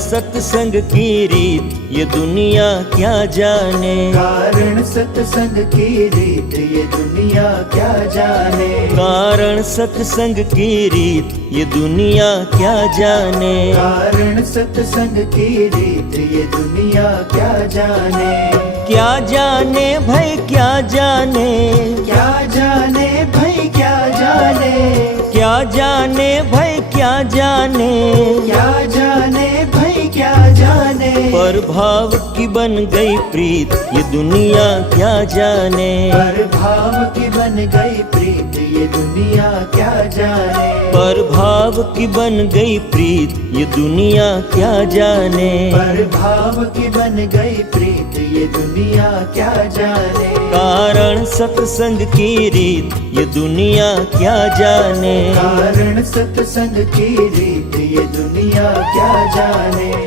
सत्संग की रीत ये दुनिया क्या जाने। कारण सत्संग की रीत ये दुनिया क्या जाने। कारण सत्संग की रीत ये दुनिया क्या जाने। कारण सत्संग की रीत ये दुनिया क्या जाने। क्या जाने भाई क्या जाने। क्या जाने भाई क्या जाने। क्या जाने भाई क्या जाने। क्या जाने भाई क्या जाने। पर भाव की बन गई प्रीत ये दुनिया क्या जाने। पर भाव की बन गई प्रीत ये दुनिया क्या जाने। पर भाव की बन गई प्रीत ये दुनिया क्या जाने। पर भाव की बन गई प्रीत ये दुनिया क्या जाने। कारण सत्संग की रीत ये दुनिया क्या जाने। कारण सत्संग की रीत ये दुनिया क्या जाने।